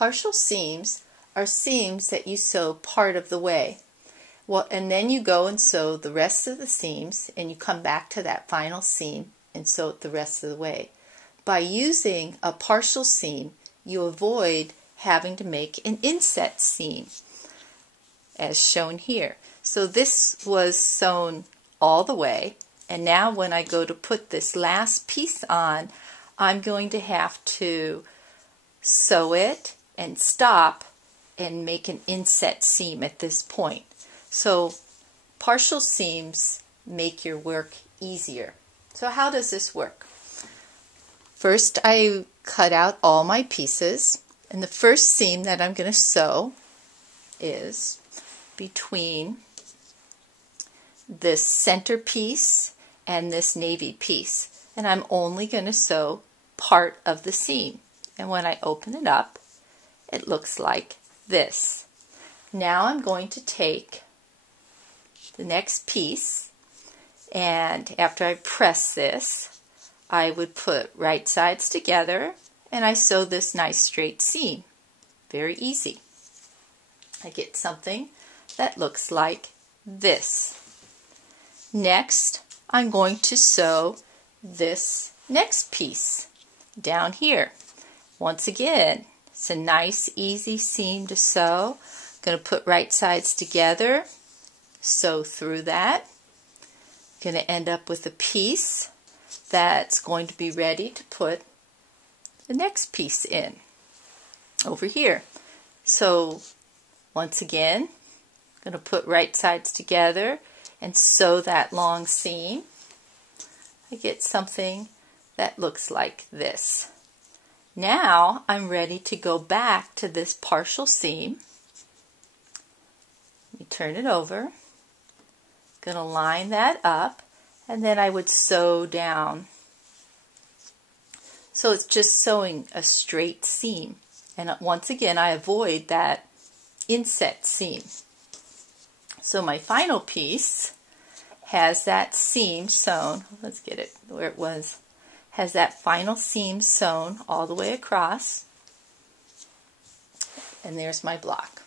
partial seams are seams that you sew part of the way. Well, and then you go and sew the rest of the seams, and you come back to that final seam and sew it the rest of the way. By using a partial seam, you avoid having to make an inset seam, as shown here. So this was sewn all the way, and now when I go to put this last piece on, I'm going to have to sew it and stop and make an inset seam at this point. So partial seams make your work easier. So how does this work? First, I cut out all my pieces, and the first seam that I'm going to sew is between this center piece and this navy piece, and I'm only going to sew part of the seam. And when I open it up, it looks like this. Now I'm going to take the next piece, and after I press this, I would put right sides together, and I sew this nice straight seam. Very easy. I get something that looks like this. Next, I'm going to sew this next piece down here. Once again, it's a nice easy seam to sew. I'm going to put right sides together, sew through that. I'm going to end up with a piece that's going to be ready to put the next piece in over here. So once again, I'm going to put right sides together and sew that long seam. I get something that looks like this. Now I'm ready to go back to this partial seam. Let me turn it over. I'm going to line that up, and then I would sew down. So it's just sewing a straight seam. And once again, I avoid that inset seam. So my final piece has that seam sewn. Let's get it where it was. Has that final seam sewn all the way across. And there's my block.